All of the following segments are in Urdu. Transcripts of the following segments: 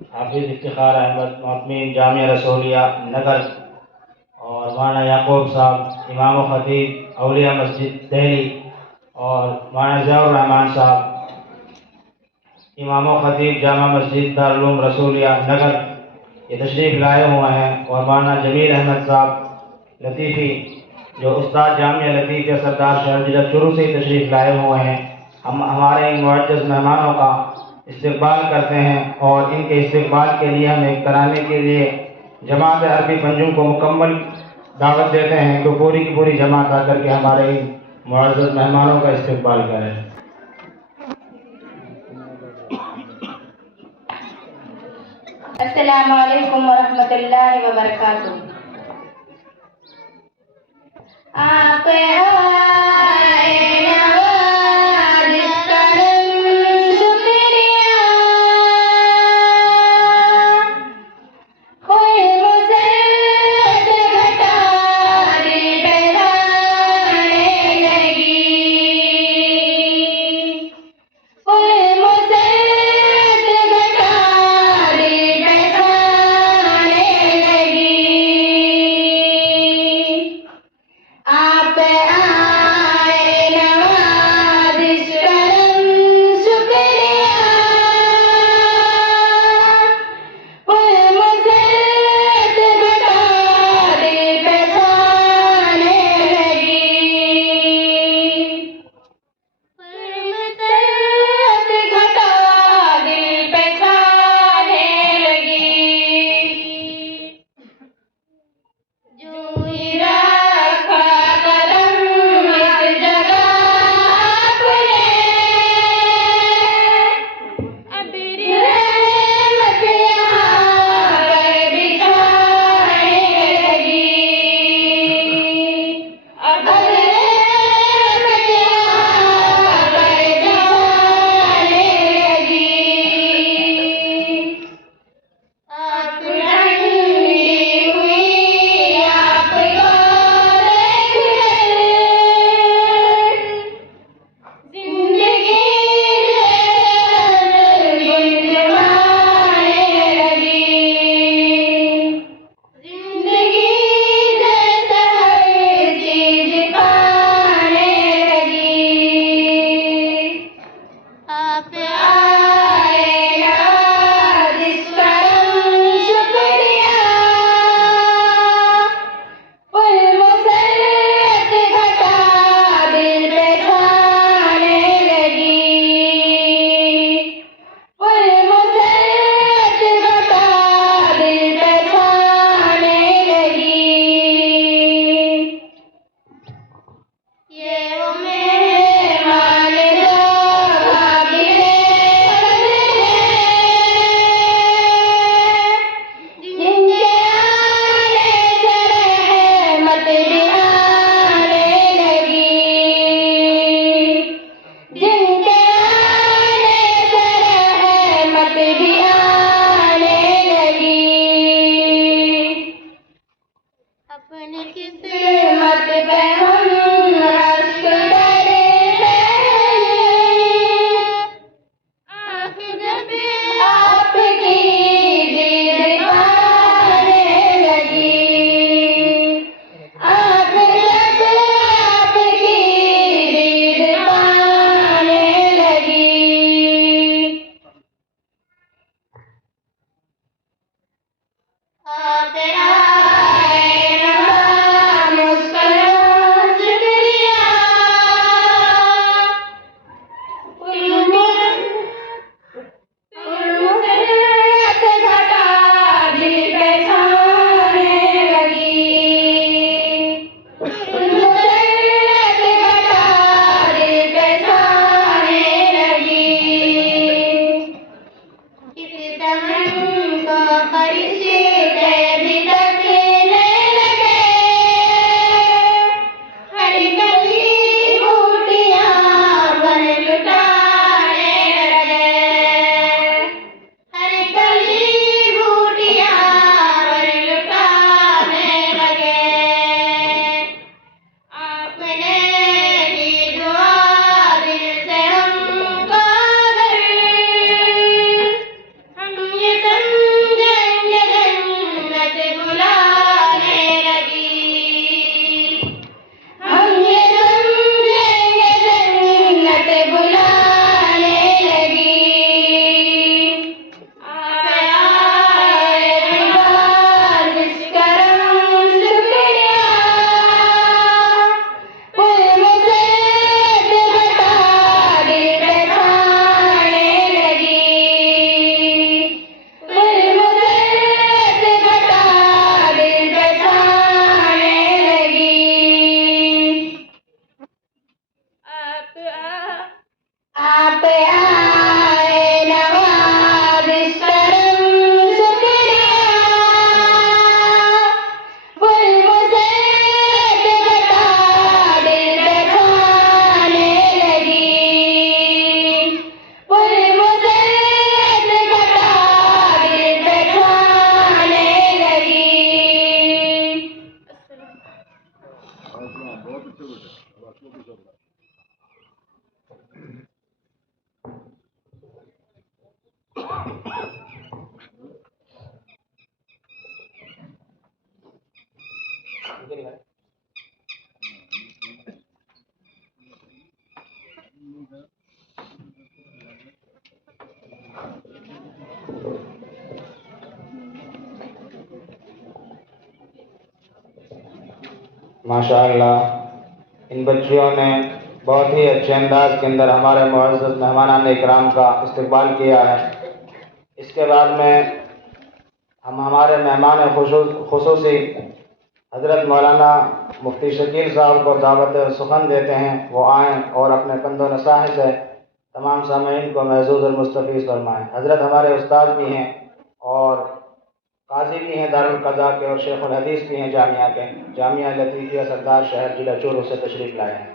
حافظ افتخار احمد معتمین جامعہ رسولیہ نگر، اور مولانا یعقوب صاحب امام و خطیب اولیاء مسجد دہلی، اور مولانا ضیاء الرحمان صاحب امام و خطیب جامع مسجد دارالعلوم رسولیہ نگر، یہ تشریف لائے ہوئے ہیں، اور مولانا جمیل احمد صاحب لطیفی جو استاد جامعہ لطیفیہ سردار شہر چورو سے ہی تشریف لائے ہوئے ہیں۔ ہم ہمارے ان معزز مہمانوں کا استقبال کرتے ہیں، اور ان کے استقبال کے لیے ہم ایک ترانے کے لیے جماعت عربی پنجم کو مکمل دعوت دیتے ہیں کہ پوری کی پوری جماعت آ کر کے ہمارے ان معزز مہمانوں کا استقبال کریں۔ السلام علیکم ورحمۃ اللہ وبرکاتہ۔ آپ آئے نواز کرم شکریہ، کوئی مسرت گھٹا دل بہلانے لگی، کوئی مسرت گھٹا دل بہلانے لگی۔ آپ آئے نوازش کرم شکریہ، کوئی مسرت گھٹا دل بہلانے لگی، کوئی مسرت گھٹا دل بہلانے لگی۔ جو ہی رکھا قدم اس جگہ آپ نے، اب رحمت یہاں پر بچھانے لگی، اب رحمت یہاں پر بچھانے لگی۔ آپ ٹھنڈی ہوئی آپ کو دیکھ کر، زندگی گنجوانے لگی، زندگی جیسا ہر چیز پانے لگی۔ آپ آئے نوازش کرم شکریہ، کوئی مسرت گھٹا دل بہلانے لگی، کوئی مسرت گھٹا دل بہلانے لگی۔ یہ وہ مہمان جو قابل قدر ہیں، جن کے آنے سے رحمت بھی آنے لگی، جن کے آنے سے رحمت بھی آنے لگی۔ اپنی قسمت پہ ہم رشک ڈالتے ہیں، آنکھ جب آپ کی دید پانے لگی، آنکھ جب آپ کی دید پانے لگی۔ آپ آئے نواز کرم شکریہ، کوئی مسرت گھٹا دل بہلانے لگی، کوئی مسرت گھٹا دل بہلانے لگی۔ کسی دمن کو فرشتے بھی تکنے لگے، ہر گلی بوٹیاں بن لٹانے لگے، ہر گلی بوٹیاں بن لٹانے لگے۔ آپ نے دی دعا دل سے ہم کو اگر، ہم یہ ماشاء اللہ، ان بچیوں نے بہت ہی اچھے انداز کے اندر ہمارے معزز مہمانان اکرام کا استقبال کیا ہے۔ اس کے بعد میں ہم ہمارے مہمان خصوصی حضرت مولانا مفتی شکیل صاحب کو دعوت سخن دیتے ہیں، وہ آئیں اور اپنے پند و نصاحت سے تمام سامعین کو محظوظ اور مستفیض فرمائیں۔ حضرت ہمارے استاد بھی ہیں اور قاضی بھی ہیں دارالقضاء کے، اور شیخ الحدیث بھی ہیں جامعہ کے، جامعہ لطیفیہ سردار شہر ضلع چورو سے تشریف لائے ہیں۔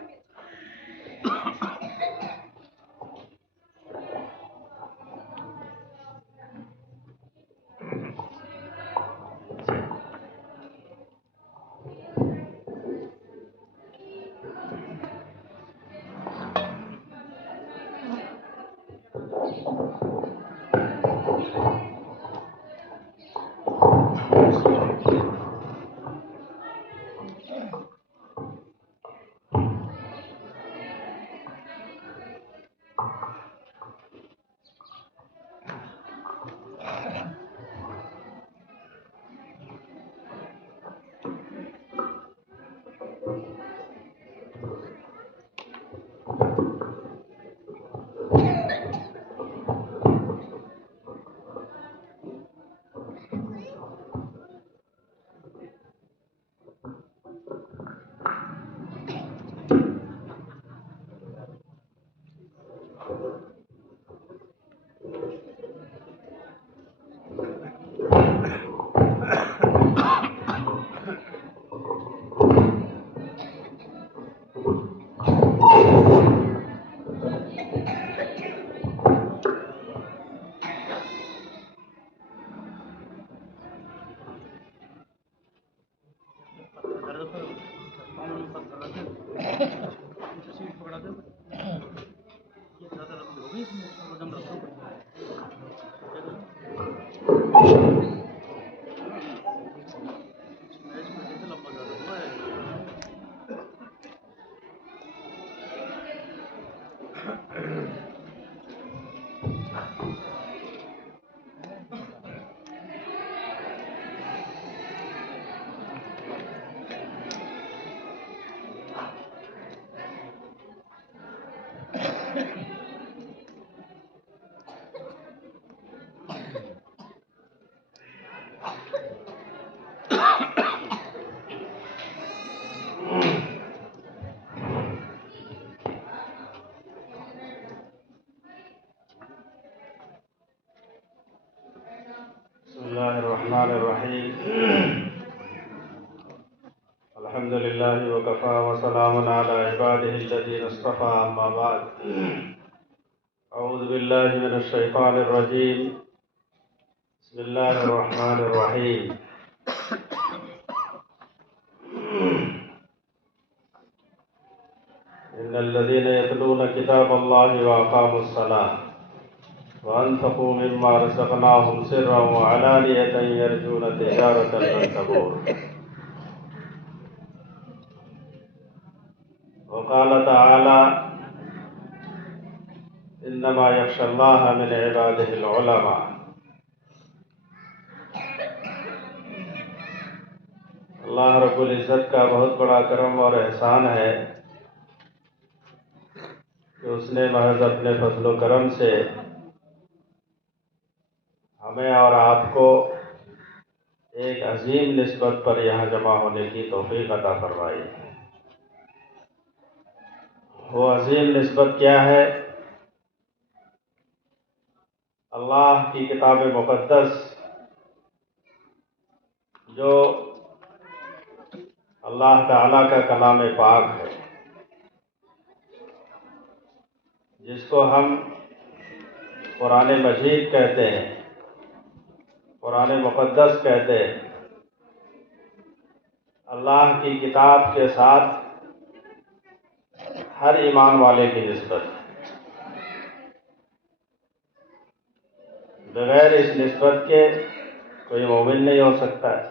بسم اللہ الرحمن الرحیم، الحمد للہ وکفی وسلام علی عبادہ الذین اصطفی، اما بعد، اعوذ باللہ من الشیطان الرجیم، بسم اللہ الرحمن الرحیم۔ ان الذین یتلون کتاب اللہ واقاموا الصلاۃ وانفقوا مما رزقناهم سرا وعلانیۃ یرجون تجارۃ لن تبور۔ وقال تعالی انما یخشی اللہ من عبادہ العلماء۔ اللہ رب العزت کا بہت بڑا کرم اور احسان ہے کہ اس نے محض اپنے فضل و کرم سے ہمیں اور آپ کو ایک عظیم نسبت پر یہاں جمع ہونے کی توفیق عطا فرمائی۔ وہ عظیم نسبت کیا ہے؟ اللہ کی کتاب مقدس جو اللہ تعالیٰ کا کلام پاک ہے، جس کو ہم قرآن مجید کہتے ہیں، قرآن مقدس کہتے ہیں، اللہ کی کتاب کے ساتھ ہر ایمان والے کی نسبت، بغیر اس نسبت کے کوئی مومن نہیں ہو سکتا ہے۔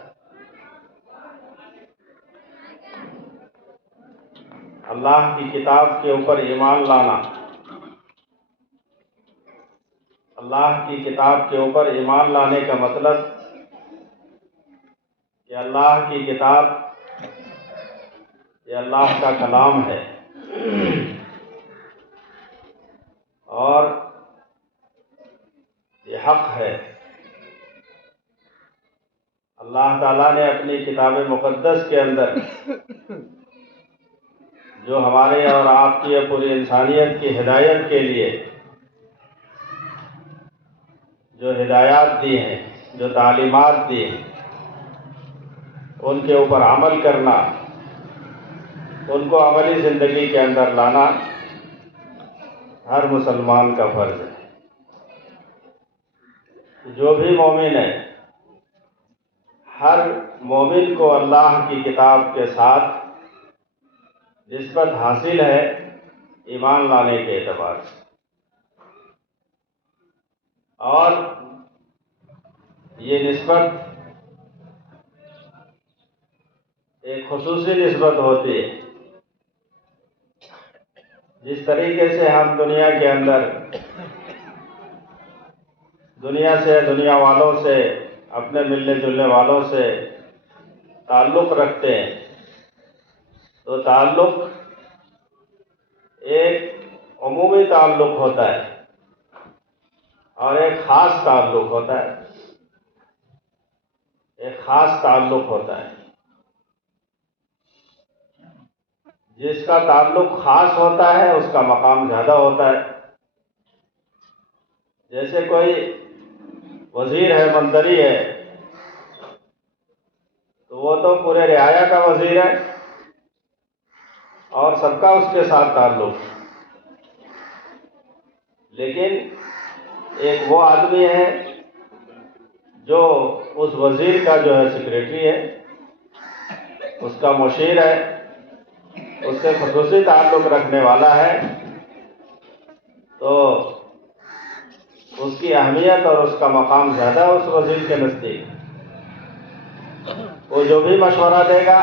اللہ کی کتاب کے اوپر ایمان لانا، اللہ کی کتاب کے اوپر ایمان لانے کا مطلب کہ اللہ کی کتاب یہ اللہ کا کلام ہے اور یہ حق ہے۔ اللہ تعالیٰ نے اپنی کتاب مقدس کے اندر جو ہمارے اور آپ کی پوری انسانیت کی ہدایت کے لیے جو ہدایات دی ہیں، جو تعلیمات دی ہیں، ان کے اوپر عمل کرنا، ان کو عملی زندگی کے اندر لانا ہر مسلمان کا فرض ہے۔ جو بھی مومن ہے، ہر مومن کو اللہ کی کتاب کے ساتھ نسبت حاصل ہے ایمان لانے کے اعتبار سے، اور یہ نسبت ایک خصوصی نسبت ہوتی ہے۔ جس طریقے سے ہم دنیا کے اندر دنیا والوں سے، اپنے ملنے جلنے والوں سے تعلق رکھتے ہیں، تو تعلق ایک عمومی تعلق ہوتا ہے اور ایک خاص تعلق ہوتا ہے، ایک خاص تعلق ہوتا ہے۔ جس کا تعلق خاص ہوتا ہے اس کا مقام زیادہ ہوتا ہے۔ جیسے کوئی وزیر ہے، منتری ہے، تو وہ تو پورے رعایا کا وزیر ہے اور سب کا اس کے ساتھ تعلق ہے، لیکن ایک وہ آدمی ہے جو اس وزیر کا جو ہے سیکریٹری ہے، اس کا مشیر ہے، اس سے خصوصی تعلق رکھنے والا ہے، تو اس کی اہمیت اور اس کا مقام زیادہ ہے اس وزیر کے نزدیک۔ وہ جو بھی مشورہ دے گا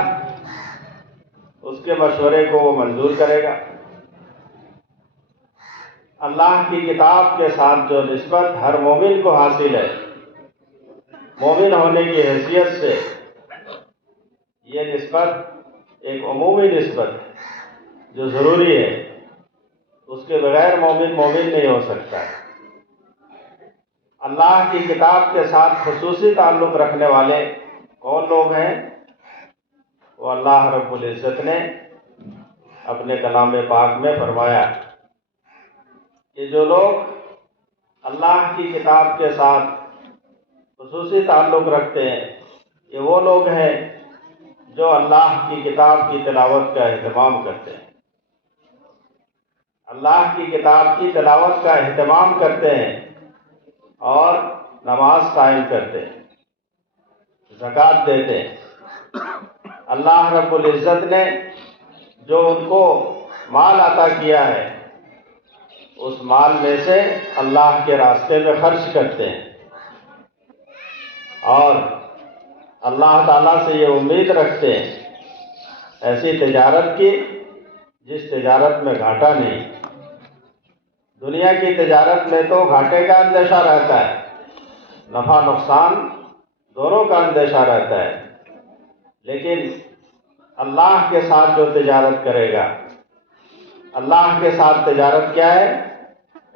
اس کے مشورے کو وہ منظور کرے گا۔ اللہ کی کتاب کے ساتھ جو نسبت ہر مومن کو حاصل ہے، مومن ہونے کی حیثیت سے یہ نسبت ایک عمومی نسبت ہے جو ضروری ہے، اس کے بغیر مومن نہیں ہو سکتا ہے۔ اللہ کی کتاب کے ساتھ خصوصی تعلق رکھنے والے کون لوگ ہیں؟ وہ اللہ رب العزت نے اپنے کلام پاک میں فرمایا کہ جو لوگ اللہ کی کتاب کے ساتھ خصوصی تعلق رکھتے ہیں، یہ وہ لوگ ہیں جو اللہ کی کتاب کی تلاوت کا اہتمام کرتے ہیں، اللہ کی کتاب کی تلاوت کا اہتمام کرتے ہیں اور نماز قائم کرتے ہیں، زکوٰۃ دیتے ہیں۔ اللہ رب العزت نے جو ان کو مال عطا کیا ہے، اس مال میں سے اللہ کے راستے میں خرچ کرتے ہیں اور اللہ تعالیٰ سے یہ امید رکھتے ہیں ایسی تجارت کی جس تجارت میں گھاٹا نہیں۔ دنیا کی تجارت میں تو گھاٹے کا اندیشہ رہتا ہے، نفع نقصان دونوں کا اندیشہ رہتا ہے، لیکن اللہ کے ساتھ جو تجارت کرے گا، اللہ کے ساتھ تجارت کیا ہے؟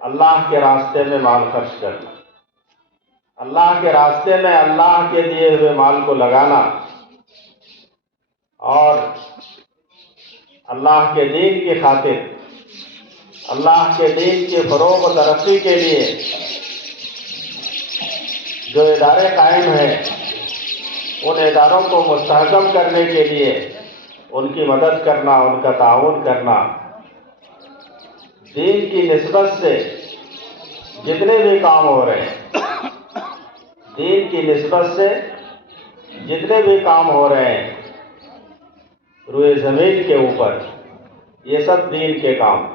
اللہ کے راستے میں مال خرچ کرنا، اللہ کے راستے میں اللہ کے دیے ہوئے مال کو لگانا اور اللہ کے دین کی خاطر، اللہ کے دین کے فروغ و ترقی کے لیے جو ادارے قائم ہیں، ان اداروں کو مستحکم کرنے کے لیے ان کی مدد کرنا، ان کا تعاون کرنا۔ دین کی نسبت سے جتنے بھی کام ہو رہے ہیں، دین کی نسبت سے جتنے بھی کام ہو رہے ہیں روئے زمین کے اوپر، یہ سب دین کے کام ہیں،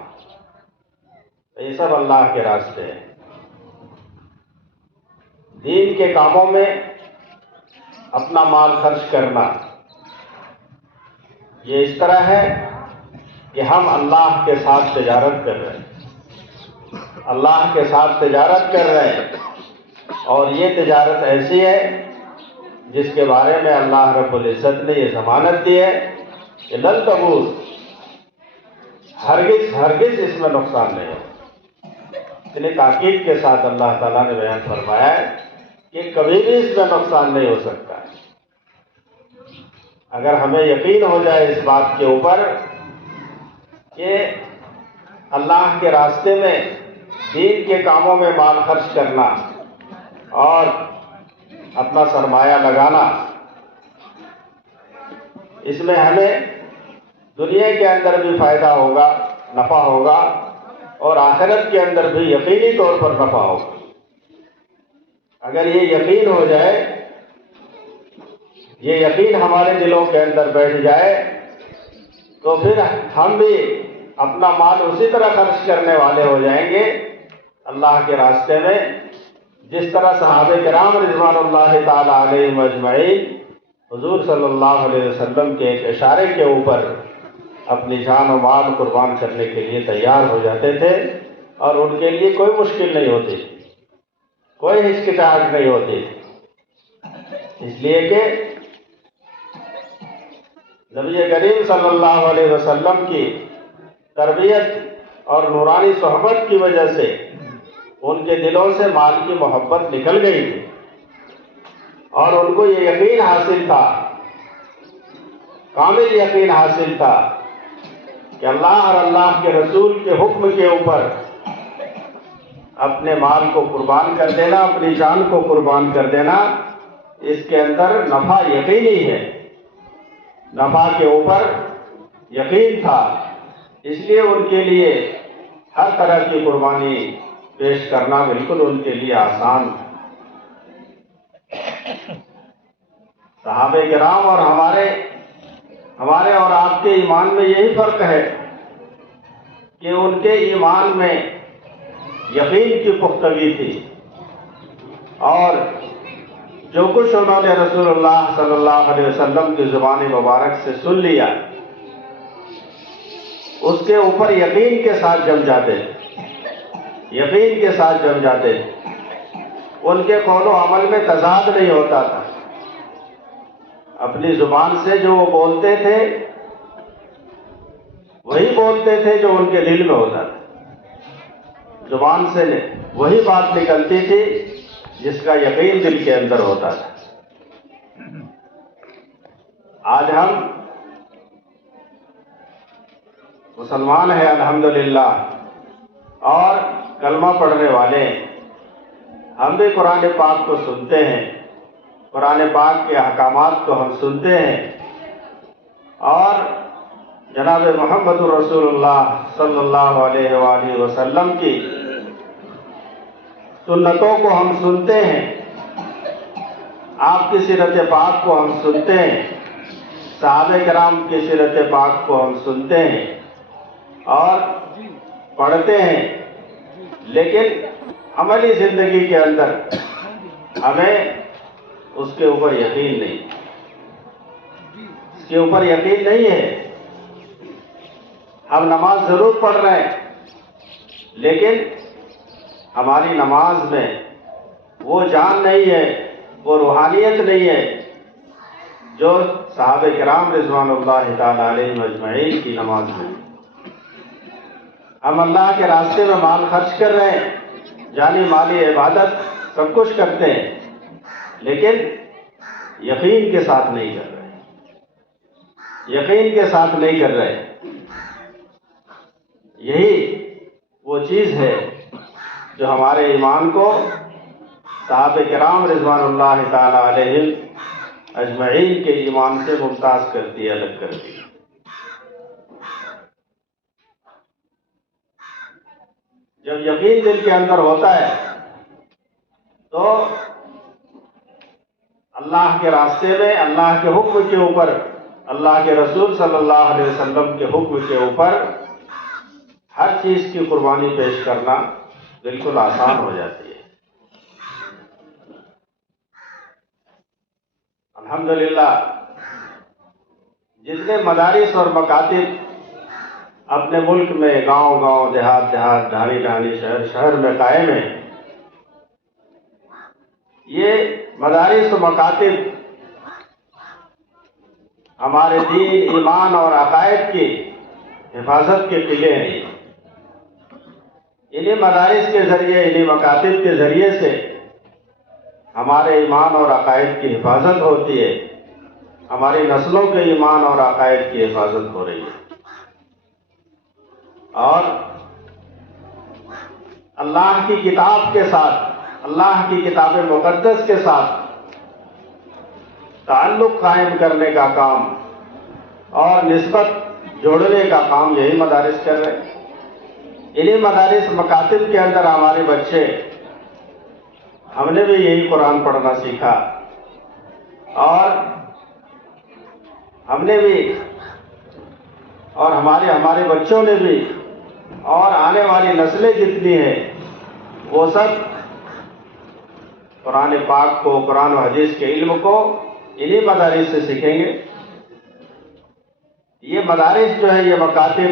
یہ سب اللہ کے راستے ہیں۔ دین کے کاموں میں اپنا مال خرچ کرنا یہ اس طرح ہے کہ ہم اللہ کے ساتھ تجارت کر رہے ہیں، اللہ کے ساتھ تجارت کر رہے ہیں، اور یہ تجارت ایسی ہے جس کے بارے میں اللہ رب العزت نے یہ ضمانت دی ہے کہ لن تبور، ہرگز اس میں نقصان نہیں ہوگا۔ اتنی تاکید کے ساتھ اللہ تعالیٰ نے بیان فرمایا ہے کہ کبھی بھی اس میں نقصان نہیں ہو سکتا۔ اگر ہمیں یقین ہو جائے اس بات کے اوپر کہ اللہ کے راستے میں دین کے کاموں میں مال خرچ کرنا اور اپنا سرمایہ لگانا، اس میں ہمیں دنیا کے اندر بھی فائدہ ہوگا، نفع ہوگا، اور آخرت کے اندر بھی یقینی طور پر نفع ہوگا۔ اگر یہ یقین ہو جائے، یہ یقین ہمارے دلوں کے اندر بیٹھ جائے، تو پھر ہم بھی اپنا مال اسی طرح خرچ کرنے والے ہو جائیں گے اللہ کے راستے میں، جس طرح صحابہ کرام رضوان اللہ تعالی علیہم اجمعین حضور صلی اللہ علیہ وسلم کے ایک اشارے کے اوپر اپنی جان و مال قربان کرنے کے لیے تیار ہو جاتے تھے، اور ان کے لیے کوئی مشکل نہیں ہوتی، کوئی ہچکچاہٹ نہیں ہوتی، اس لیے کہ نبی کریم صلی اللہ علیہ وسلم کی تربیت اور نورانی صحبت کی وجہ سے ان کے دلوں سے مال کی محبت نکل گئی تھی، اور ان کو یہ یقین حاصل تھا، کامل یقین حاصل تھا کہ اللہ اور اللہ کے رسول کے حکم کے اوپر اپنے مال کو قربان کر دینا، اپنی جان کو قربان کر دینا، اس کے اندر نفع یقینی ہے، نفع کے اوپر یقین تھا، اس لیے ان کے لیے ہر طرح کی قربانی پیش کرنا بالکل ان کے لیے آسان تھا۔ صحابہ کرام اور ہمارے اور آپ کے ایمان میں یہی فرق ہے کہ ان کے ایمان میں یقین کی پختگی تھی، اور جو کچھ انہوں نے رسول اللہ صلی اللہ علیہ وسلم کی زبان مبارک سے سن لیا، اس کے اوپر یقین کے ساتھ جم جاتے، یقین کے ساتھ جم جاتے، ان کے قول و عمل میں تضاد نہیں ہوتا تھا، اپنی زبان سے جو وہ بولتے تھے وہی بولتے تھے جو ان کے دل میں ہوتا تھا، زبان سے وہی بات نکلتی تھی جس کا یقین دل کے اندر ہوتا تھا۔ آج ہم مسلمان ہیں الحمدللہ، اور کلمہ پڑھنے والے، ہم بھی قرآن پاک کو سنتے ہیں، قرآن پاک کے احکامات کو ہم سنتے ہیں، اور جناب محمد رسول اللہ صلی اللہ علیہ وآلہ وسلم کی سنتوں کو ہم سنتے ہیں، آپ کی سیرت پاک کو ہم سنتے ہیں، صحابہ کرام کی سیرت پاک کو ہم سنتے ہیں اور پڑھتے ہیں، لیکن عملی زندگی کے اندر ہمیں اس کے اوپر یقین نہیں، اس کے اوپر یقین نہیں ہے۔ ہم نماز ضرور پڑھ رہے ہیں، لیکن ہماری نماز میں وہ جان نہیں ہے، وہ روحانیت نہیں ہے جو صحابہ کرام رضوان اللہ تعالی علیہم اجمعین کی نماز میں۔ ہم اللہ کے راستے میں مال خرچ کر رہے ہیں، جانی مالی عبادت سب کچھ کرتے ہیں، لیکن یقین کے ساتھ نہیں کر رہے، یقین کے ساتھ نہیں کر رہے۔ یہی وہ چیز ہے جو ہمارے ایمان کو صحابہ کرام رضوان اللہ تعالی علیہم اجمعین کے ایمان سے ممتاز کرتی ہے، الگ کرتی ہے۔ جب یقین دل کے اندر ہوتا ہے تو اللہ کے راستے میں، اللہ کے حکم کے اوپر، اللہ کے رسول صلی اللہ علیہ وسلم کے حکم کے اوپر ہر چیز کی قربانی پیش کرنا بالکل آسان ہو جاتی ہے۔ الحمدللہ جتنے مدارس اور مکاتب اپنے ملک میں گاؤں گاؤں، دیہات دیہات، ڈھانی ڈھانی، شہر شہر میں قائم ہیں، یہ مدارس و مکاتب ہمارے دین، ایمان اور عقائد کی حفاظت کے قلعے ہیں۔ انہی مدارس کے ذریعے، انہی مکاتب کے ذریعے سے ہمارے ایمان اور عقائد کی حفاظت ہوتی ہے، ہماری نسلوں کے ایمان اور عقائد کی حفاظت ہو رہی ہے، اور اللہ کی کتاب کے ساتھ، اللہ کی کتاب مقدس کے ساتھ تعلق قائم کرنے کا کام اور نسبت جوڑنے کا کام یہی مدارس کر رہے ہیں۔ انہی مدارس مکاتب کے اندر ہمارے بچے، ہم نے بھی یہی قرآن پڑھنا سیکھا، اور ہم نے بھی، اور ہمارے بچوں نے بھی، اور آنے والی نسلیں جتنی ہیں وہ سب قرآن پاک کو، قرآن و حدیث کے علم کو انہی مدارس سے سیکھیں گے۔ یہ مدارس جو ہے، یہ مکاتب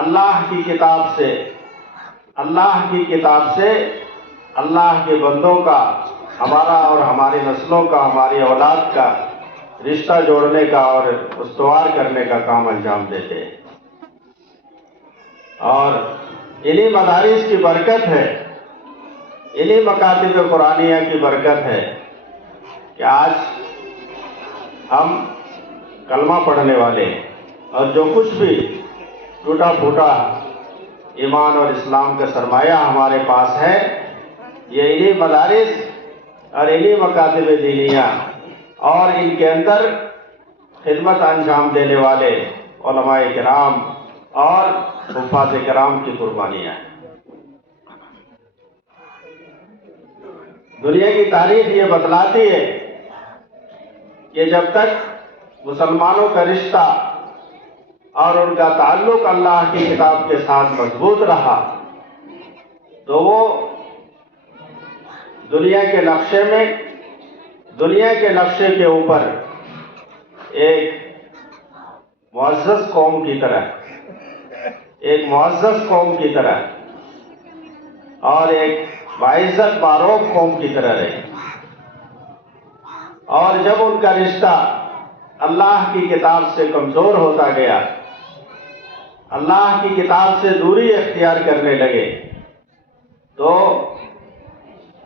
اللہ کی کتاب سے، اللہ کی کتاب سے اللہ کے بندوں کا، ہمارا اور ہماری نسلوں کا، ہماری اولاد کا رشتہ جوڑنے کا اور استوار کرنے کا کام انجام دیتے ہیں، اور انہی مدارس کی برکت ہے، انہی مکاتب قرآنیہ کی برکت ہے کہ آج ہم کلمہ پڑھنے والے ہیں، اور جو کچھ بھی ٹوٹا پھوٹا ایمان اور اسلام کا سرمایہ ہمارے پاس ہے، یہ انہی مدارس اور انہی مکاتب دینیہ اور ان کے اندر خدمت انجام دینے والے علماء کرام اور حفاظ کرام کی قربانیاں ہیں۔ دنیا کی تاریخ یہ بتلاتی ہے کہ جب تک مسلمانوں کا رشتہ اور ان کا تعلق اللہ کی کتاب کے ساتھ مضبوط رہا، تو وہ دنیا کے نقشے میں، دنیا کے نقشے کے اوپر ایک معزز قوم کی طرح، ایک معزز قوم کی طرح اور ایک باعزت باروق قوم کی طرح رہے۔ اور جب ان کا رشتہ اللہ کی کتاب سے کمزور ہوتا گیا، اللہ کی کتاب سے دوری اختیار کرنے لگے، تو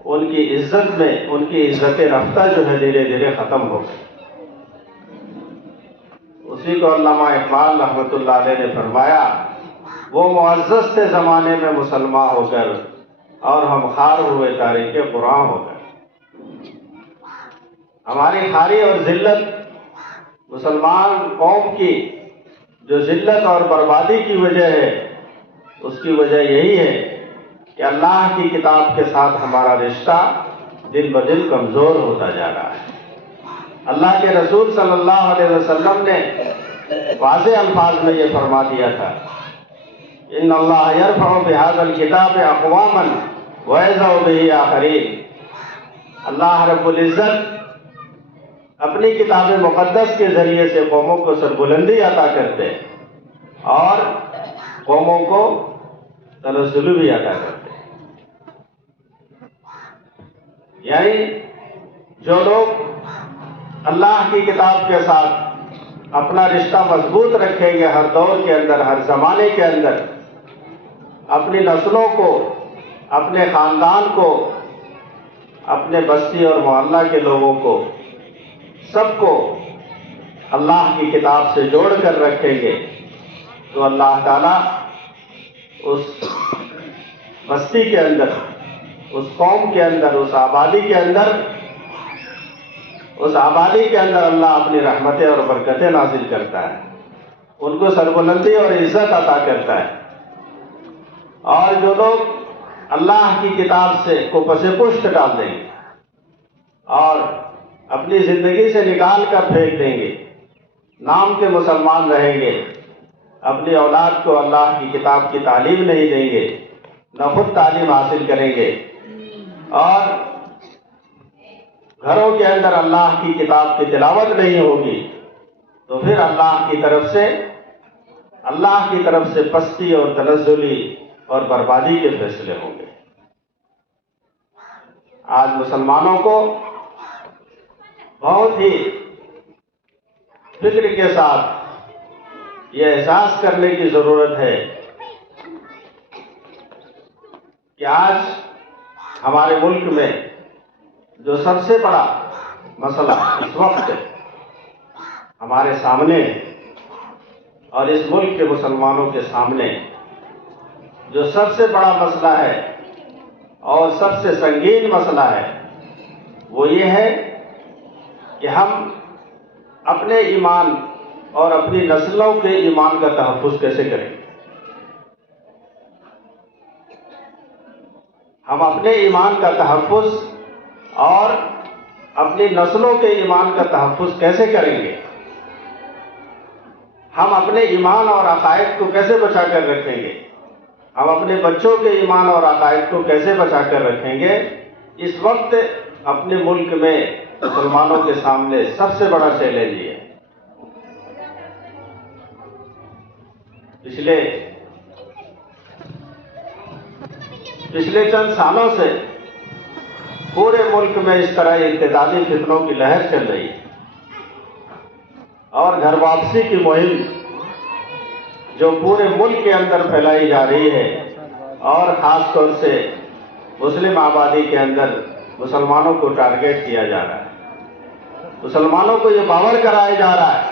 ان کی عزت میں، ان کی عزت رفتہ جو ہے دھیرے دھیرے ختم ہو گئی۔ اسی کو علامہ اقبال رحمۃ اللہ علیہ نے فرمایا، وہ معزز تھے زمانے میں مسلمان ہو کر، اور ہم خوار ہوئے تاریخ قرآن ہو کر۔ ہماری خواری اور ذلت، مسلمان قوم کی جو ذلت اور بربادی کی وجہ ہے، اس کی وجہ یہی ہے کہ اللہ کی کتاب کے ساتھ ہمارا رشتہ دن بدن کمزور ہوتا جا رہا ہے۔ اللہ کے رسول صلی اللہ علیہ وسلم نے واضح الفاظ میں یہ فرما دیا تھا، ان اللہ یرفع بہذا الکتاب اقواما ویضع بہ آخرین۔ اللہ رب العزت اپنی کتاب مقدس کے ذریعے سے قوموں کو سربلندی عطا کرتے ہیں اور قوموں کو تنزل بھی عطا کرتے ہیں۔ یعنی جو لوگ اللہ کی کتاب کے ساتھ اپنا رشتہ مضبوط رکھیں گے، ہر دور کے اندر، ہر زمانے کے اندر، اپنی نسلوں کو، اپنے خاندان کو، اپنے بستی اور محلہ کے لوگوں کو، سب کو اللہ کی کتاب سے جوڑ کر رکھیں گے، تو اللہ تعالیٰ اس بستی کے اندر، اس قوم کے اندر، اس آبادی کے اندر اللہ اپنی رحمتیں اور برکتیں نازل کرتا ہے، ان کو سربلندی اور عزت عطا کرتا ہے۔ اور جو لوگ اللہ کی کتاب سے کو پس پشت ڈال دیں گے اور اپنی زندگی سے نکال کر پھینک دیں گے، نام کے مسلمان رہیں گے، اپنی اولاد کو اللہ کی کتاب کی تعلیم نہیں دیں گے، نہ خود تعلیم حاصل کریں گے، اور گھروں کے اندر اللہ کی کتاب کی تلاوت نہیں ہوگی تو پھر اللہ کی طرف سے پستی اور تنزلی اور بربادی کے فیصلے ہوں گے۔ آج مسلمانوں کو بہت ہی فکر کے ساتھ یہ احساس کرنے کی ضرورت ہے کہ آج ہمارے ملک میں جو سب سے بڑا مسئلہ اس وقت ہمارے سامنے اور اس ملک کے مسلمانوں کے سامنے جو سب سے بڑا مسئلہ ہے اور سب سے سنگین مسئلہ ہے وہ یہ ہے کہ ہم اپنے ایمان اور اپنی نسلوں کے ایمان کا تحفظ کیسے کریں۔ ہم اپنے ایمان کا تحفظ اور اپنی نسلوں کے ایمان کا تحفظ کیسے کریں گے؟ ہم اپنے ایمان اور عقائد کو کیسے بچا کر رکھیں گے؟ ہم اپنے بچوں کے ایمان اور عقائد کو کیسے بچا کر رکھیں گے؟ اس وقت اپنے ملک میں مسلمانوں کے سامنے سب سے بڑا چیلنج یہ ہے۔ پچھلے چند سالوں سے پورے ملک میں اس طرح ارتدادی فتنوں کی لہر چل رہی ہے اور گھر واپسی کی مہم جو پورے ملک کے اندر پھیلائی جا رہی ہے اور خاص طور سے مسلم آبادی کے اندر مسلمانوں کو ٹارگیٹ کیا جا رہا ہے۔ مسلمانوں کو یہ باور کرایا جا رہا ہے،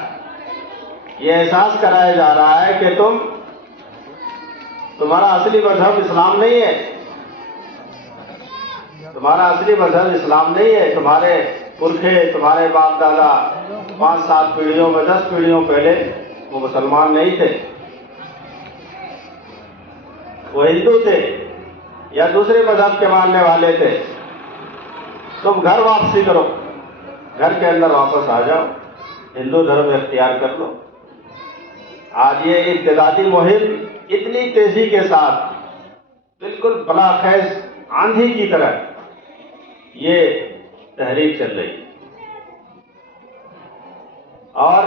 یہ احساس کرایا جا رہا ہے کہ تمہارا اصلی مذہب اسلام نہیں ہے، تمہارا اصلی مذہب اسلام نہیں ہے۔ تمہارے پرکھے، تمہارے باپ دادا 5-7 پیڑھیوں میں 10 پیڑھیوں پہلے وہ مسلمان نہیں تھے، وہ ہندو تھے یا دوسرے مذہب کے ماننے والے تھے۔ تم گھر واپسی کرو، گھر کے اندر واپس آ جاؤ، ہندو دھرم اختیار کر لو۔ آج یہ ارتدادی مہم اتنی تیزی کے ساتھ بالکل بلاخیز آندھی کی طرح یہ تحریک چل رہی ہے اور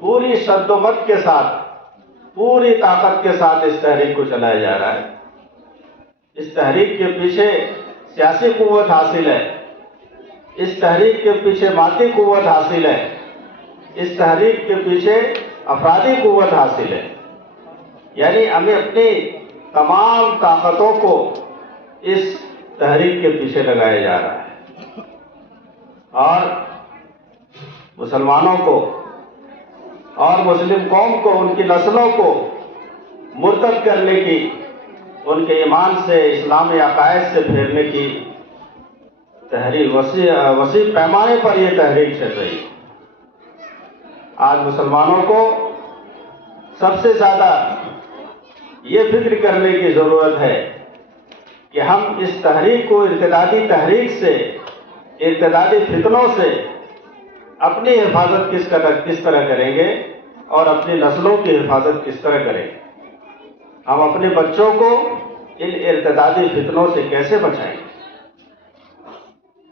پوری شد و مت کے ساتھ، پوری طاقت کے ساتھ اس تحریک کو چلایا جا رہا ہے۔ اس تحریک کے پیچھے سیاسی قوت حاصل ہے، اس تحریک کے پیچھے مادی قوت حاصل ہے، اس تحریک کے پیچھے افرادی قوت حاصل ہے۔ یعنی ہمیں اپنی تمام طاقتوں کو اس تحریک کے پیچھے لگایا جا رہا ہے اور مسلمانوں کو اور مسلم قوم کو، ان کی نسلوں کو مرتد کرنے کی، ان کے ایمان سے، اسلامی عقائد سے پھیرنے کی تحریک وسیع پیمانے پر یہ تحریک چل رہی ہے۔ آج مسلمانوں کو سب سے زیادہ یہ فکر کرنے کی ضرورت ہے کہ ہم اس تحریک کو، ارتدادی تحریک سے، ارتدادی فتنوں سے اپنی حفاظت کس طرح کریں گے اور اپنی نسلوں کی حفاظت کس طرح کریں گے۔ ہم اپنے بچوں کو ان ارتدادی فتنوں سے کیسے بچائیں گے،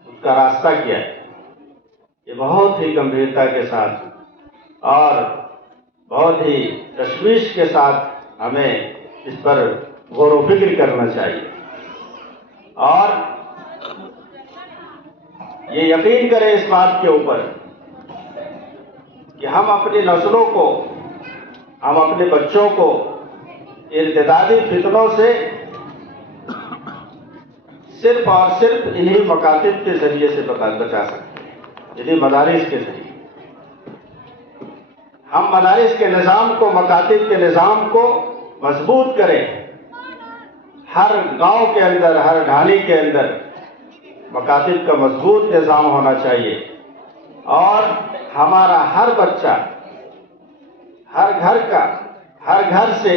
اس کا راستہ کیا ہے؟ یہ بہت ہی گمبھیرتا کے ساتھ اور بہت ہی تشویش کے ساتھ ہمیں اس پر غور و فکر کرنا چاہیے اور یہ یقین کریں اس بات کے اوپر کہ ہم اپنی نسلوں کو، ہم اپنے بچوں کو ارتدادی فتنوں سے صرف اور صرف انہی مکاتب کے ذریعے سے بچا سکتے ہیں، یعنی مدارس کے ذریعے۔ ہم مدارس کے نظام کو، مکاتب کے نظام کو مضبوط کریں۔ ہر گاؤں کے اندر، ہر ڈھالی کے اندر مکاتب کا مضبوط نظام ہونا چاہیے اور ہمارا ہر بچہ، ہر گھر سے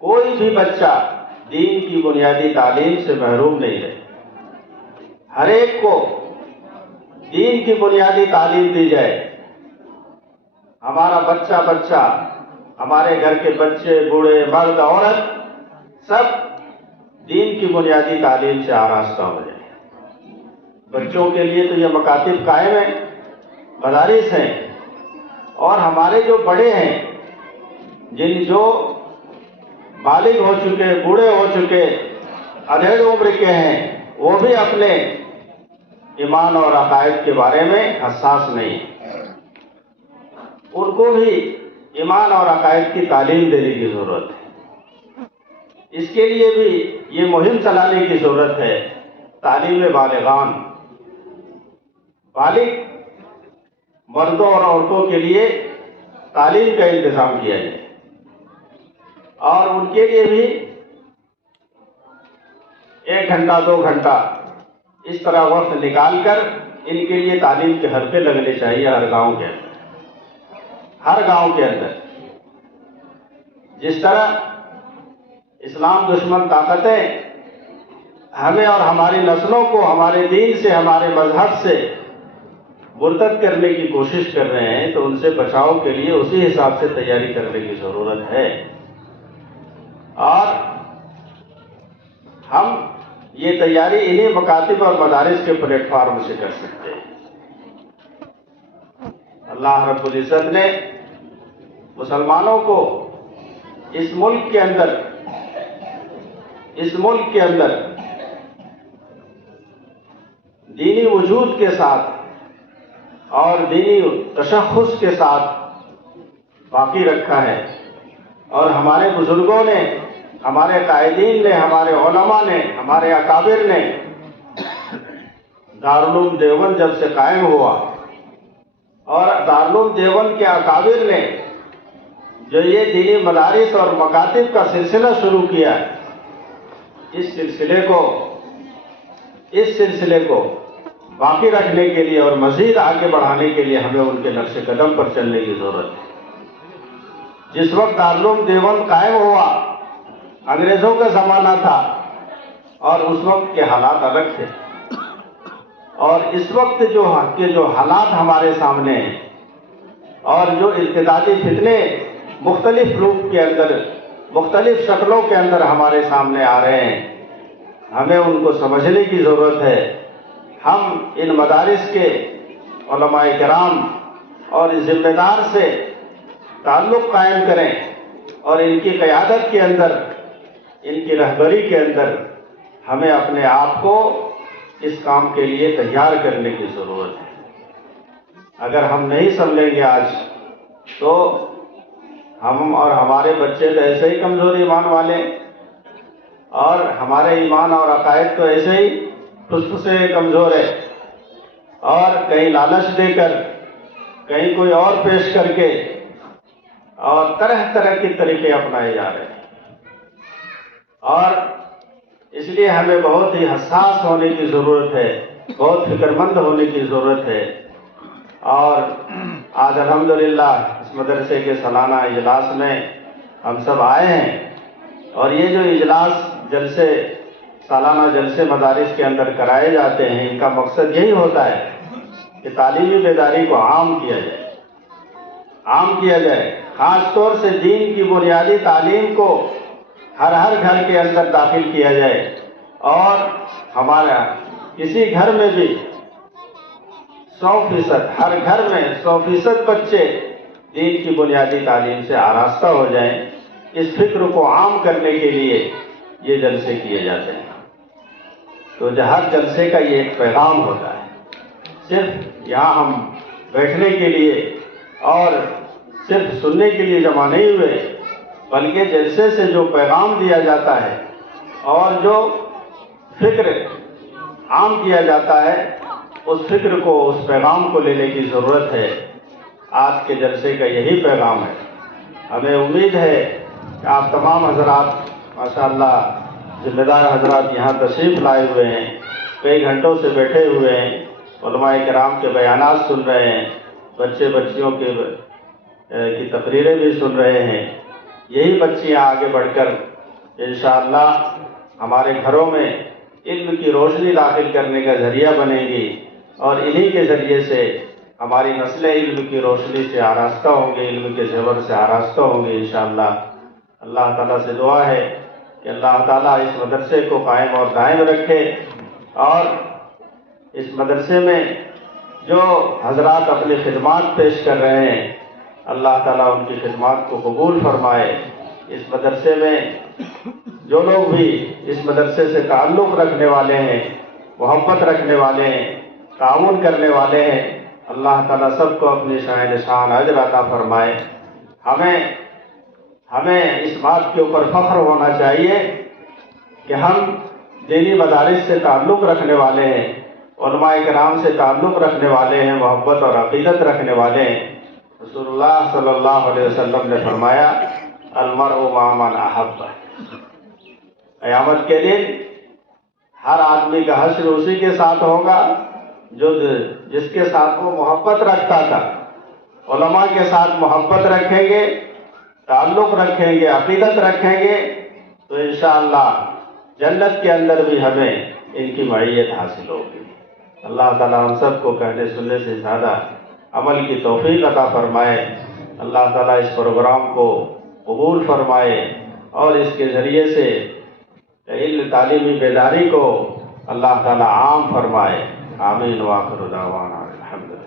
کوئی بھی بچہ دین کی بنیادی تعلیم سے محروم نہیں ہے۔ ہر ایک کو دین کی بنیادی تعلیم دی جائے۔ ہمارا بچہ، ہمارے گھر کے بچے، بوڑھے، مرد، عورت سب دین کی بنیادی تعلیم سے آراستہ ہو جائے بچوں کے لیے تو یہ مکاتب قائم ہیں، مدارس ہیں، اور ہمارے جو بڑے ہیں، جو بالغ ہو چکے، بوڑھے ہو چکے، ادھیڑ عمر کے ہیں، وہ بھی اپنے ایمان اور عقائد کے بارے میں حساس نہیں، ان کو بھی ایمان اور عقائد کی تعلیم دینے کی ضرورت ہے۔ اس کے لیے بھی یہ مہم چلانے کی ضرورت ہے، تعلیم بالغان، بالغ مردوں اور عورتوں کے لیے تعلیم کا انتظام کیا جائے، اور ان کے لیے بھی 1 گھنٹہ 2 گھنٹہ اس طرح وقت نکال کر ان کے لیے تعلیم کے حلقے لگنے چاہیے ہر گاؤں کے اندر، ہر گاؤں کے اندر۔ جس طرح اسلام دشمن طاقتیں ہمیں اور ہماری نسلوں کو ہمارے دین سے، ہمارے مذہب سے مرتد کرنے کی کوشش کر رہے ہیں، تو ان سے بچاؤ کے لیے اسی حساب سے تیاری کرنے کی ضرورت ہے، اور ہم یہ تیاری انہی مکاتب اور مدارس کے پلیٹ فارم سے کر سکتے ہیں۔ اللہ رب العزت نے مسلمانوں کو اس ملک کے اندر دینی وجود کے ساتھ اور دینی تشخص کے ساتھ باقی رکھا ہے، اور ہمارے بزرگوں نے، ہمارے قائدین نے، ہمارے علماء نے، ہمارے اکابر نے دارالعلوم دیوبند جب سے قائم ہوا، اور دارالعلوم دیوبند کے اکابر نے جو یہ دینی مدارس اور مکاتب کا سلسلہ شروع کیا، اس سلسلے کو باقی رکھنے کے لیے اور مزید آگے بڑھانے کے لیے ہمیں ان کے نقش قدم پر چلنے کی ضرورت ہے۔ جس وقت دارالعلوم دیوبند قائم ہوا، انگریزوں کا زمانہ تھا، اور اس وقت کے حالات الگ تھے، اور اس وقت جو حالات ہمارے سامنے ہیں، اور جو ارتدادی فتنے مختلف روپ کے اندر، مختلف شکلوں کے اندر ہمارے سامنے آ رہے ہیں، ہمیں ان کو سمجھنے کی ضرورت ہے۔ ہم ان مدارس کے علماء کرام اور ذمہ دار سے تعلق قائم کریں، اور ان کی قیادت کے اندر، ان کی رہبری کے اندر ہمیں اپنے آپ کو اس کام کے لیے تیار کرنے کی ضرورت ہے۔ اگر ہم نہیں سمجھیں گے آج، تو ہم اور ہمارے بچے تو ایسے ہی کمزور ایمان والے، اور ہمارے ایمان اور عقائد تو ایسے ہی پھسپھسے کمزور ہے، اور کہیں لالچ دے کر، کہیں کوئی اور پیش کر کے، اور طرح طرح کے طریقے اپنائے جا رہے ہیں، اور اس لیے ہمیں بہت ہی حساس ہونے کی ضرورت ہے، بہت فکر مند ہونے کی ضرورت ہے۔ اور آج الحمدللہ اس مدرسے کے سالانہ اجلاس میں ہم سب آئے ہیں، اور یہ جو اجلاس سالانہ جلسے مدارس کے اندر کرائے جاتے ہیں، ان کا مقصد یہی ہوتا ہے کہ تعلیمی بیداری کو عام کیا جائے، خاص طور سے دین کی بنیادی تعلیم کو ہر گھر کے اندر داخل کیا جائے، اور ہمارا کسی گھر میں بھی 100%، ہر گھر میں 100% بچے دین کی بنیادی تعلیم سے آراستہ ہو جائیں۔ اس فکر کو عام کرنے کے لیے یہ جلسے کیے جاتے ہیں۔ تو ہر جلسے کا یہ ایک پیغام ہوتا ہے، صرف یہاں ہم بیٹھنے کے لیے اور صرف سننے کے لیے جمع نہیں ہوئے، بلکہ جلسے سے جو پیغام دیا جاتا ہے اور جو فکر عام کیا جاتا ہے، اس فکر کو، اس پیغام کو لینے کی ضرورت ہے۔ آج کے جلسے کا یہی پیغام ہے۔ ہمیں امید ہے کہ آپ تمام حضرات ماشاءاللہ ذمہ دار حضرات یہاں تشریف لائے ہوئے ہیں، کئی گھنٹوں سے بیٹھے ہوئے ہیں، علماء کرام کے بیانات سن رہے ہیں، بچے بچیوں کی تقریریں بھی سن رہے ہیں۔ یہی بچیاں آگے بڑھ کر انشاءاللہ ہمارے گھروں میں علم کی روشنی داخل کرنے کا ذریعہ بنے گی، اور انہی کے ذریعے سے ہماری نسلیں علم کی روشنی سے آراستہ ہوں گے، علم کے زیور سے آراستہ ہوں گے انشاءاللہ۔ اللہ تعالیٰ سے دعا ہے کہ اللہ تعالیٰ اس مدرسے کو قائم اور دائم رکھے، اور اس مدرسے میں جو حضرات اپنی خدمات پیش کر رہے ہیں، اللہ تعالیٰ ان کی خدمات کو قبول فرمائے۔ اس مدرسے میں جو لوگ بھی اس مدرسے سے تعلق رکھنے والے ہیں، محبت رکھنے والے ہیں، تعاون کرنے والے ہیں، اللہ تعالیٰ سب کو اپنی شان اجر عطا فرمائے۔ ہمیں اس بات کے اوپر فخر ہونا چاہیے کہ ہم دینی مدارس سے تعلق رکھنے والے ہیں، علماء کرام سے تعلق رکھنے والے ہیں، محبت اور عقیدت رکھنے والے ہیں۔ رسول اللہ صلی اللہ علیہ وسلم نے فرمایا المرء مع من احب۔ قیامت کے دن ہر آدمی کا حشر اسی کے ساتھ ہوگا جس کے ساتھ وہ محبت رکھتا تھا۔ علماء کے ساتھ محبت رکھیں گے، تعلق رکھیں گے، عقیدت رکھیں گے تو انشاءاللہ جنت کے اندر بھی ہمیں ان کی معیت حاصل ہوگی۔ اللہ تعالیٰ ہم سب کو کہنے سننے سے زیادہ عمل کی توفیق عطا فرمائے۔ اللہ تعالیٰ اس پروگرام کو قبول فرمائے اور اس کے ذریعے سے علم تعلیمی بیداری کو اللہ تعالیٰ عام فرمائے۔ آمین وآخر دعوانا الحمدللہ۔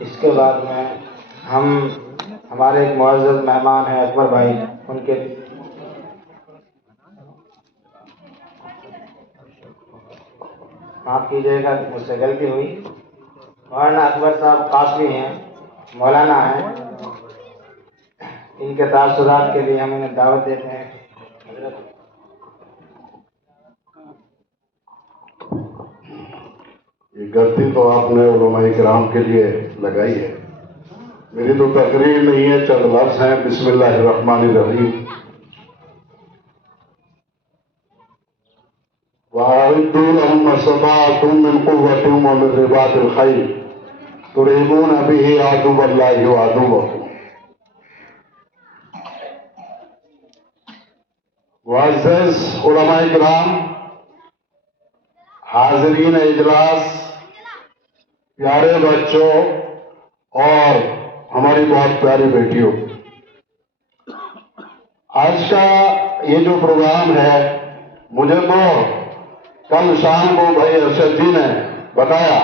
اس کے بعد میں ہمارے ایک معزز مہمان ہیں اکبر بھائی، ان کے معاف کیجیے گا مجھ سے غلطی ہوئی، مولانا اکبر صاحب قاسمی ہیں، مولانا ہیں، ان کے تاثرات کے لیے ہم انہیں دعوت دیتے ہیں۔ حضرت یہ غلطی تو آپ نے علماء کرام کے لیے لگائی ہے، میری تو تقریر نہیں ہے، چند لفظ ہیں۔ بسم اللہ الرحمن الرحیم۔ وَأَعِدُّوا لَهُم مَّا اسْتَطَعْتُم مِّن قُوَّةٍ وَمِن رِّبَاطِ الْخَيْلِ تُرْهِبُونَ بِهِ عَدُوَّ اللَّهِ وَعَدُوَّكُمْ۔ معزز علماء کرام، حاضرین اجلاس، پیارے بچوں اور ہماری بہت پیاری بیٹیوں، آج کا یہ جو پروگرام ہے مجھے تو کل شام کو بھائی ارشد جی نے بتایا،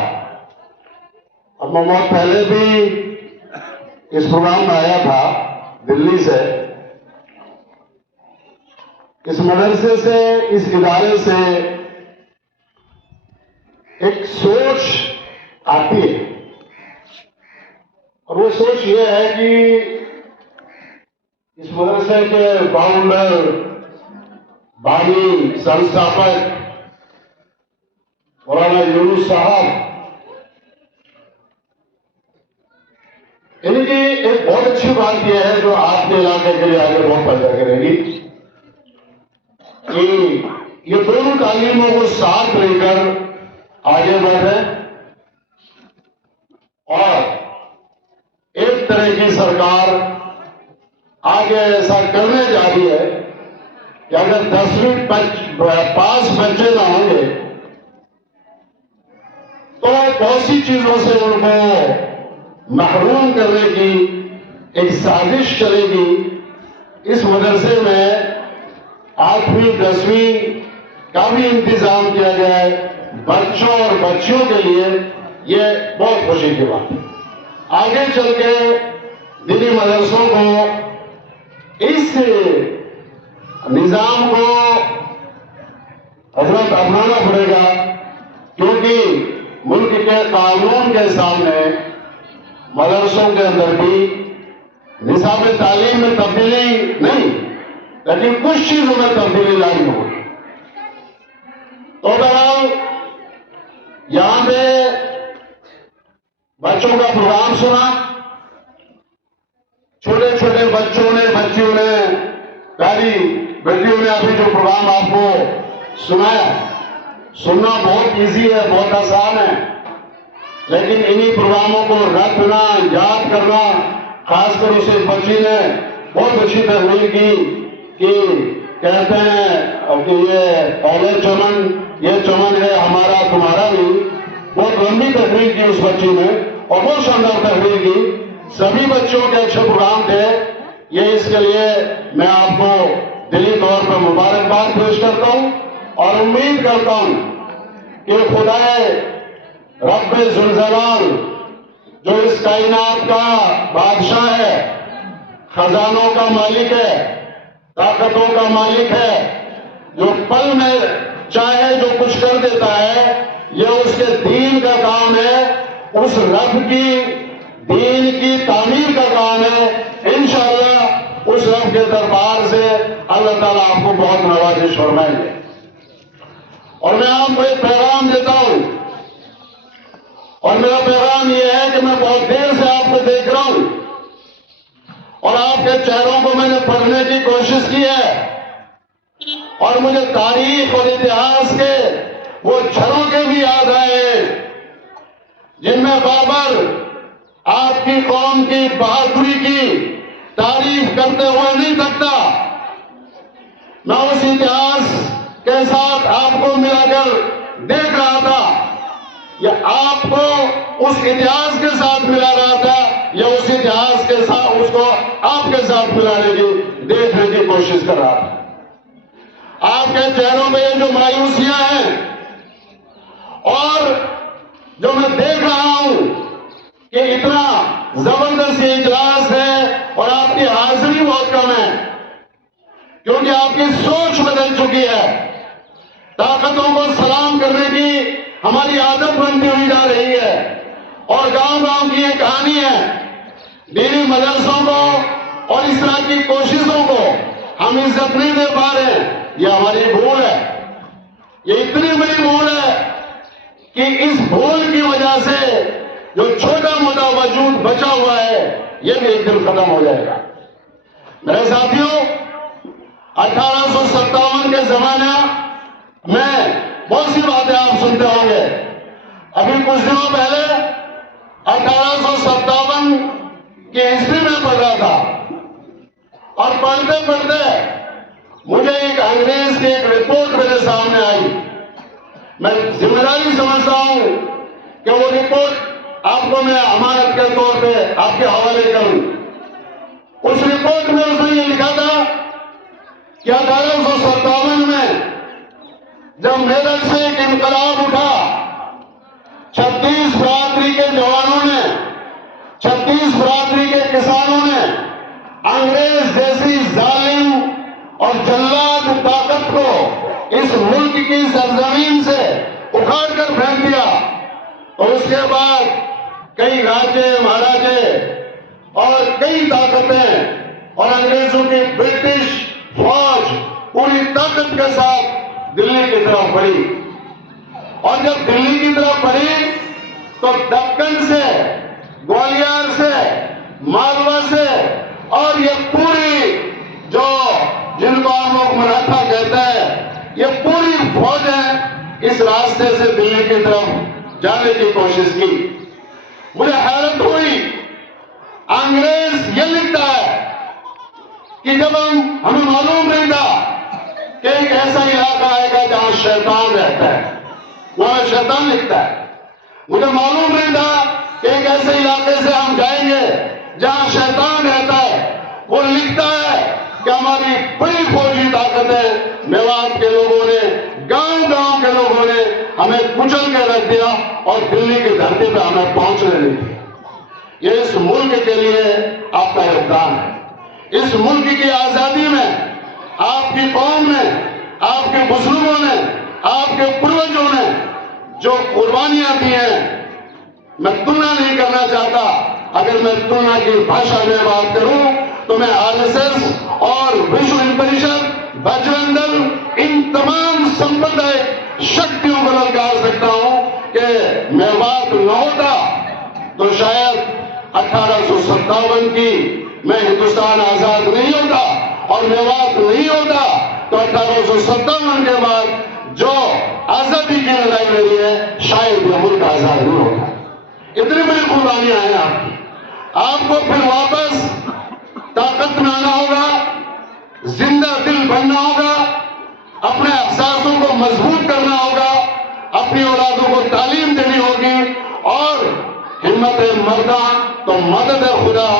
اور میں بہت پہلے بھی اس پروگرام میں آیا تھا دلی سے۔ اس مدرسے سے، اس ادارے سے ایک سوچ آتی ہے، اور وہ سوچ یہ ہے کہ اس مدرسے کے فاؤنڈر، بانی، سنستھاپک مولانا یونس صاحب، ان کی ایک بہت اچھی بات یہ ہے جو آپ کے علاقے کے لیے آگے بہت فائدہ کرے گی کہ یہ دونوں تعلیموں کو ساتھ لے کر آگے بڑھے، اور ایک طرح کی سرکار آگے ایسا کرنے جا رہی ہے کہ اگر 10ویں پاس بچے نہ ہوں گے تو بہت سی چیزوں سے ان کو محروم کرنے کی ایک سازش چلے گی۔ اس مدرسے میں 8ویں 10ویں کا بھی انتظام کیا گیا ہے بچوں اور بچیوں کے لیے، یہ بہت خوشی کی بات ہے۔ آگے چل کے دینی مدرسوں کو اس نظام کو حضرت اپنانا پڑے گا، کیونکہ ملک کے قانون کے سامنے مدرسوں کے اندر بھی نصاب تعلیم میں تبدیلی نہیں، لیکن کچھ چیزوں میں تبدیلی لانی ہوگی۔ تو بہرحال یہاں پہ بچوں کا پروگرام سنا، چھوٹے چھوٹے بچوں نے، بچیوں نے، پیاری بیٹیوں نے ابھی جو پروگرام آپ کو سنایا، سننا بہت ایزی ہے، بہت آسان ہے، لیکن انہی پروگراموں کو رکھنا، یاد کرنا، خاص کر اسے بچی نے بہت اچھی تحریر کی کہ کہتے ہیں کہ یہ اہل چمن، یہ چمن ہے ہمارا تمہارا بھی. بہت لمبی تحریر کی اس بچی نے اور بہت شاندار تحریر کی. سبھی بچوں کے اچھے پروگرام تھے. یہ اس کے لیے میں آپ کو دلی طور پر مبارکباد پیش کرتا ہوں اور امید کرتا ہوں کہ خدا رب ذوالجلال جو اس کائنات کا بادشاہ ہے، خزانوں کا مالک ہے، طاقتوں کا مالک ہے، جو پل میں چاہے جو کچھ کر دیتا ہے، یہ اس کے دین کا کام ہے، اس رب کی دین کی تعمیر کا کام ہے. انشاءاللہ اس رب کے دربار سے اللہ تعالیٰ آپ کو بہت نوازش فرمائیں گے. اور میں آپ کو ایک پیغام دیتا ہوں، اور میرا پیغام یہ ہے کہ میں بہت دیر سے آپ کو دیکھ رہا ہوں اور آپ کے چہروں کو میں نے پڑھنے کی کوشش کی ہے اور مجھے تاریخ اور اتہاس کے وہ جھروکے بھی یاد آئے جن میں بابر آپ کی قوم کی بہادری کی تعریف کرتے ہوئے نہیں تھکتا. میں اس اتہاس کے ساتھ آپ کو ملا کر دیکھ رہا تھا، یا آپ کو اس اتہاس کے ساتھ ملا رہا تھا، یا اس اتہاس کے ساتھ اس کو آپ کے ساتھ ملانے کی دیکھنے کی کوشش کر رہا تھا. آپ کے چہروں میں یہ جو مایوسیاں ہیں اور جو میں دیکھ رہا ہوں کہ اتنا زبردست یہ اجلاس ہے اور آپ کی حاضری بہت کم ہے کیونکہ آپ کی سوچ بدل چکی ہے. طاقتوں کو سلام کرنے کی ہماری عادت بنتی ہوئی جا رہی ہے اور گاؤں گاؤں کی یہ کہانی ہے. دینی مدرسوں کو اور اس طرح کی کوششوں کو ہم عزت نہیں دے پا رہے. یہ ہماری بھول ہے، یہ اتنی بڑی بھول ہے کہ اس بھول کی وجہ سے جو چھوٹا موٹا وجود بچا ہوا ہے یہ بھی ایک دن ختم ہو جائے گا. میرے ساتھیوں، 1857 کے زمانہ میں بہت سی باتیں آپ سنتے ہوں گے. ابھی کچھ دنوں پہلے 1857 کی ہسٹری میں پڑھ رہا تھا اور پڑھتے پڑھتے مجھے ایک انگریز کی ایک رپورٹ میرے سامنے آئی. میں ذمہ داری سمجھتا ہوں کہ وہ رپورٹ آپ کو میں امانت کے طور پہ آپ کے حوالے کروں. اس رپورٹ میں اس نے یہ لکھا تھا کہ 1857 میں جب میرٹھ سے ایک انقلاب اٹھا، 36 برادری کے جوانوں نے، 36 برادری کے کسانوں نے انگریز جیسی ظالم اور جلاد طاقت کو اس ملک کی سرزمین سے اکھاڑ کر پھینک دیا. اور اس کے بعد کئی راجے مہاراجے اور کئی طاقتیں اور انگریزوں کی برٹش فوج پوری طاقت کے ساتھ دلی کی طرف بڑھی. اور جب دلی کی طرف بڑھی تو دکن سے، گوالیار سے، مالوا سے اور یہ پوری جو جن کو ہم لوگ مراٹھا کہتے ہیں، یہ پوری فوجیں اس راستے سے دلی کی طرف جانے کی کوشش کی. مجھے حیرت ہوئی، انگریز یہ لکھتا ہے کہ جب ہمیں معلوم نہیں تھا کہ ایک ایسا علاقہ آئے گا جہاں شیطان رہتا ہے، وہاں شیطان لکھتا ہے. مجھے معلوم نہیں تھا کہ ایک ایسے علاقے سے ہم جائیں گے جہاں شیطان رہتا ہے. وہ لکھتا ہے کہ ہماری بڑی فوجی طاقتیں میوات کے لوگوں نے، گاؤں گاؤں کے لوگوں نے ہمیں کچل کے رکھ دیا اور دلی کی دھرتی پہ ہمیں پہنچنے نہیں دیا. یہ اس ملک کے لیے آپ کا یوگدان ہے. اس ملک کی آزادی میں آپ کی قوم نے، آپ کے بزرگوں نے، آپ کے پروجوں نے جو قربانیاں دی ہیں، میں تلنا نہیں کرنا چاہتا. اگر میں تلنا کی بھاشا میں بات کروں تو میں RSS اور وشو پریشد، بجرنگ دل، ان تمام سمپردائک شکتیوں کو للکار سکتا ہوں کہ میوات نہ ہوتا تو شاید 1857 کی میں ہندوستان آزاد نہیں ہوتا، اور میوات نہیں ہوتا تو 1857 کے بعد جو آزادی کی لڑائی لڑی ہے شاید یہ ملک آزاد نہیں ہوتا. اتنی بڑی قربانیاں ہیں آپ کی. آپ کو پھر واپس طاقت میں آنا ہوگا, زندہ دل بننا ہوگا, اپنے احساسوں کو مضبوط کرنا ہوگا, اپنی اولادوں کو تعلیم دینی ہوگی, اور ہمت مردہ تو مدد خدا,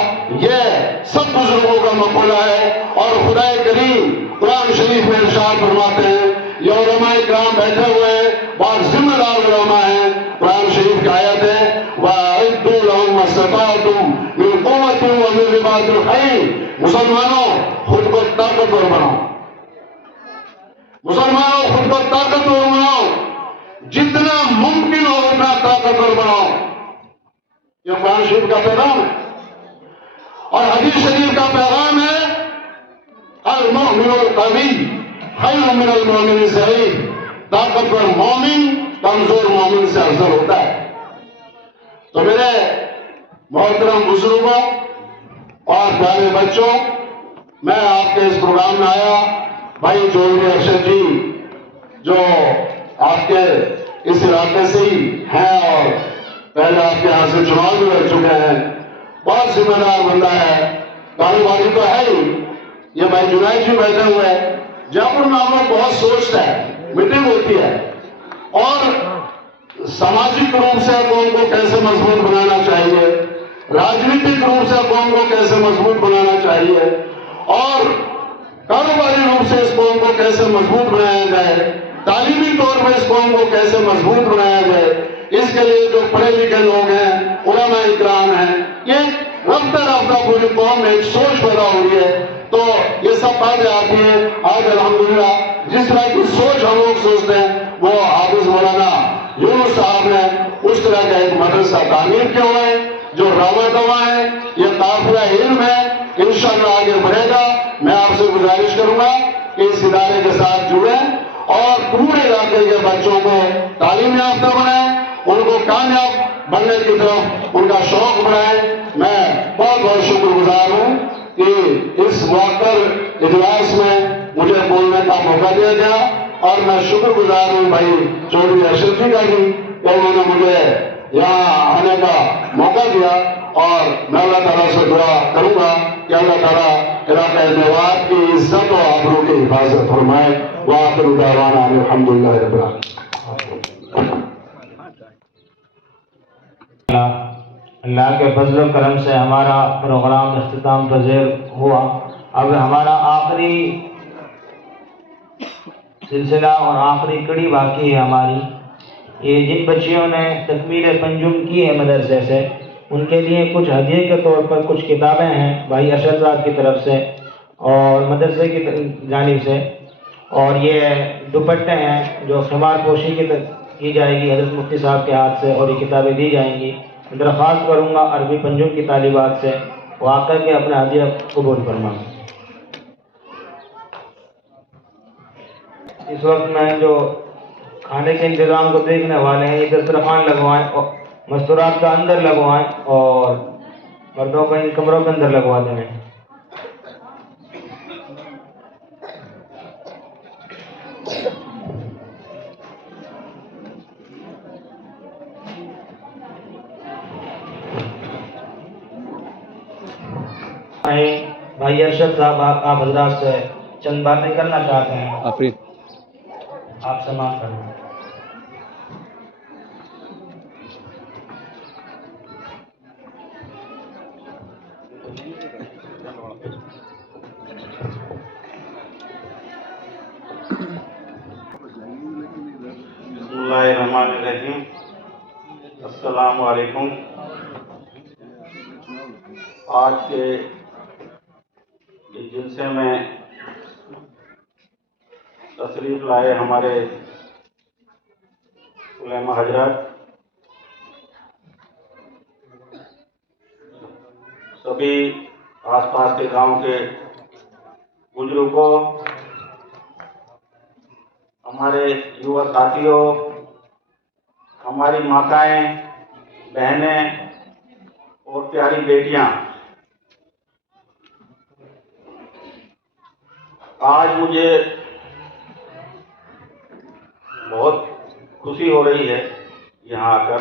یہ سب بزرگوں کا مقولہ ہے. اور خدا کریم قرآن شریف میں ارشاد فرماتے ہیں, یہ علماء کرام بیٹھے ہوئے ہیں, بہت ذمہ دار علماء ہیں. قرآن شریف کی آیت ہے وَأَعِدُّوا لَهُم مَّا اسْتَطَعْتُم مِّن قُوَّةٍ وَمِن رِّبَاطِ الْخَيْلِ. مسلمانوں خود کو طاقتور بناؤ, مسلمانوں خود کو طاقتور بناؤ, جتنا ممکن ہو اتنا طاقتور بناؤ. یہ قرآن شریف کا پیغام ہے. اور حدیث شریف کا پیغام ہے المؤمن القوی خیر من المؤمن الضعیف. طاقتور مومن کمزور مومن سے افضل ہوتا ہے. تو میرے محترم بزرگوں اور پیارے بچوں, میں آپ کے اس پروگرام میں آیا. بھائی چودھری ارشد جی جو آپ کے اس علاقے سے ہی ہیں اور پہلے آپ کے یہاں سے چناؤ بھی لڑ چکے ہیں, بہت ذمہ دار بندہ ہے, کاروباری تو ہے ہی. یہ بھائی جنید جی بیٹھے ہوئے ہیں, جہاں پر ہم لوگ بہت سوچتا ہے, میٹنگ ہوتی ہے, اور سماجک روپ سے قوم کو کیسے مضبوط بنانا چاہیے, راجنیتک روپ سے قوم کو کیسے مضبوط بنانا چاہیے, اور کاروباری روپ سے اس قوم کو کیسے مضبوط بنایا جائے, تعلیمی طور پر اس قوم کو کیسے مضبوط بنایا جائے. اس کے لیے جو پڑھے لکھے لوگ ہیں, علماء اکرام ہیں, یہ رفتہ رفتہ پوری قوم میں ایک سوچ پیدا ہو رہی ہے. تو یہ سب باتیں آتی ہیں. آج الحمدللہ جس طرح کی سوچ ہم لوگ سوچتے ہیں وہ حافظ مولانا یونس صاحب نے اس طرح کا ایک مدرسہ تعمیر کیا ہوا ہے جو رواں دواں ہے. یہ قافلہ علم ہے, انشاءاللہ آگے بڑھے گا. میں آپ سے گزارش کروں گا کہ اس ادارے کے ساتھ جڑیں اور پورے علاقے کے بچوں کو تعلیم یافتہ بنائیں, ان کو کامیاب بننے کی طرف ان کا شوق بڑھائیں. میں بہت بہت شکر گزار ہوں کہ اس موقر اجلاس میں مجھے بولنے کا موقع دیا گیا, اور میں شکر گزار ہوں بھائی چودھری ارشد جی کا بھی کہ انہوں نے مجھے یہاں آنے کا موقع دیا. اور میں اللہ تعالیٰ سے دعا کروں گا کہ اللہ تعالیٰ علاقہ میوات کی عزت و آبرو کی حفاظت فرمائے. وآخر دعوانا ان الحمدللہ رب العالمین. اللہ کے فضل و کرم سے ہمارا پروگرام اختتام پذیر ہوا. اب ہمارا آخری سلسلہ اور آخری کڑی باقی ہے ہماری. یہ جن بچیوں نے تکمیل پنجم کی ہے مدرسے سے, ان کے لیے کچھ ہدیے کے طور پر کچھ کتابیں ہیں بھائی ارشد صاحب کی طرف سے اور مدرسے کی جانب سے, اور یہ دوپٹے ہیں جو خمار پوشی کی جائے گی حضرت مفتی صاحب کے ہاتھ سے, اور یہ کتابیں دی جائیں گی. درخواست کروں گا عربی پنجم کی طالبات سے وہ آ کر کے اپنا ہدیہ قبول فرمائیں. اس وقت میں جو کھانے کے انتظام کو دیکھنے والے ہیں, یہ دسترخوان لگوائیں, اور مستورات کا اندر لگوائیں, اور مردوں کو ان کمروں کے اندر لگوا دیں. بھائی ارشد صاحب آپ حضرات سے چند باتیں کرنا چاہتے ہیں, آپ سماعت کریں. بسم اللہ الرحمن الرحیم. السلام علیکم. آج کے اس جلسے میں تشریف لائے ہمارے علماء حضرات, سبھی آس پاس کے گاؤں کے بزرگوں, ہمارے یووا ساتھیوں, ہماری ماتائیں, بہنیں اور پیاری بیٹیاں, آج مجھے بہت خوشی ہو رہی ہے یہاں آ کر.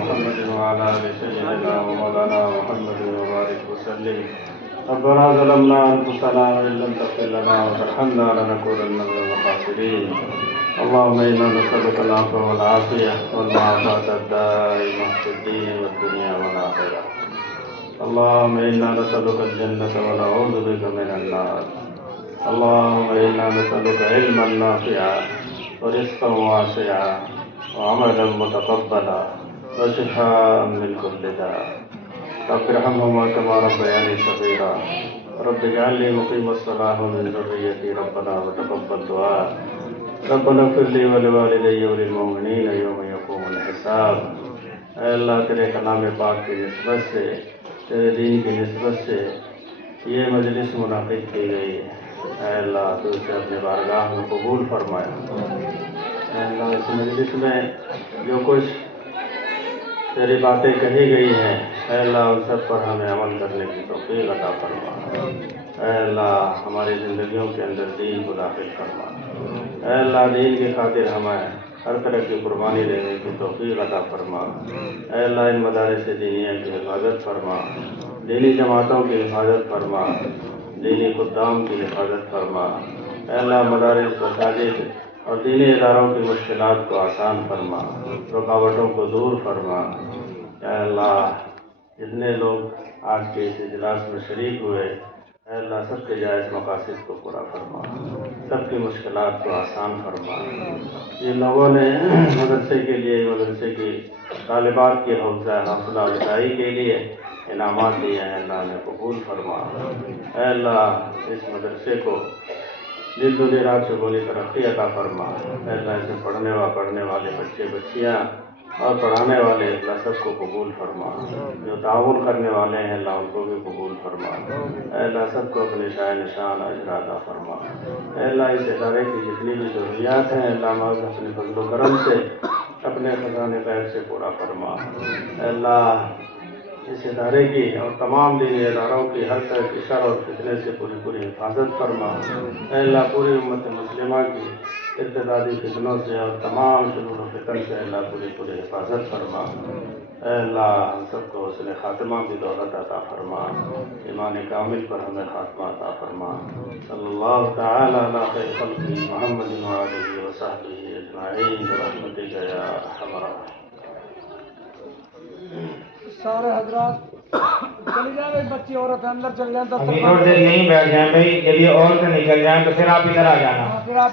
محمد وعلى آل سيدنا ومولانا محمد وبارك وسلم. ربنا ظلمنا أنفسنا وإن لم تغفر لنا وترحمنا لنكونن من الخاسرين. اللهم إنا نسألك العفو والعافية والمعافاة الدائمة في الدين والدنيا والآخرة. اللهم إنا نسألك الجنة ونعوذ بك من النار. اللهم إنا نسألك علما نافعا ورزقا واسعا وعملا متقبلا وشفاء من كل داء. رب ارحمهما كما ربياني صغيرا. رب اجعلني مقيم الصلاة ومن ذريتي ربنا وتقبل دعاء. ربنا اغفر لي ولوالدي وللمؤمنين يوم يقوم الحساب. اے اللہ تیرے کلام پاک کی نسبت سے، تیرے دین کی نسبت سے یہ مجلس منعقد کی گئی ہے، اے اللہ تو اسے اپنے بارگاہ میں قبول فرمایا. اے اللہ اس مجلس میں جو کچھ تیری باتیں کہی گئی ہیں، اے اللہ ان سب پر ہمیں عمل کرنے کی توفیق عطا فرما. اے اللہ ہماری زندگیوں کے اندر دین کو داخل فرما. اے اللہ دین کی خاطر ہمیں ہر طرح کی قربانی دینے کی توفیق عطا فرما۔ اے اللہ ان مدارس دینیہ کی حفاظت فرما، دینی جماعتوں کی حفاظت فرما، دینی خدام کی حفاظت فرما۔ اے اللہ مدارس، مساجد اور دینی اداروں کی مشکلات کو آسان فرما، رکاوٹوں کو دور فرما۔ اے اللہ جتنے لوگ آج کے اس اجلاس میں شریک ہوئے، اے اللہ سب کے جائز مقاصد کو پورا فرما، سب کی مشکلات کو آسان فرما۔ جن لوگوں نے مدرسے کے لیے، مدرسے کی طالبات کی حوصلہ افزائی کے لیے انعامات دیے ہیں، اللہ نے قبول فرما۔ اے اللہ اس مدرسے کو دن دنیا رات سے بولی ترقی عطا فرما۔ اے اللہ اسے پڑھنے والے بچے بچیاں اور پڑھانے والے اللہ سب کو قبول فرما، جو تعاون کرنے والے ہیں اللہ ان کو بھی قبول فرما۔ اے اللہ سب کو اپنے شاہ نشان اجر عطا فرما۔ اے اللہ اس ادارے کی جتنی بھی ضروریات ہیں اللہ ماض اپنے فضل و کرم سے اپنے خزانے غیب سے پورا فرما۔ اے اللہ اس ادارے کی اور تمام دینی اداروں کی ہر طرح کی شر اور فتنے سے پوری حفاظت فرما۔ اے اللہ پوری امت مسلمہ کی ارتدادی فتنوں سے اور تمام شرور و فتن سے اللہ پوری حفاظت فرما۔ اے اللہ ہم سب کو حسن خاتمہ کی دولت عطا فرما، ایمان کامل پر ہمیں خاتمہ عطا فرما۔ صلی اللہ تعالی علی خیر خلقہ محمد وآلہ وصحبہ اجمعین برحمتک یا ارحم الراحمین۔ سارے حضرات چلی جائیں، ایک بچی عورت اندر چل جائیں، ابھی تھوڑی دیر یہیں بیٹھ جائیں بھائی، جب یہ عورتیں نکل جائیں تو پھر آپ ادھر آ جانا۔ پھر آپ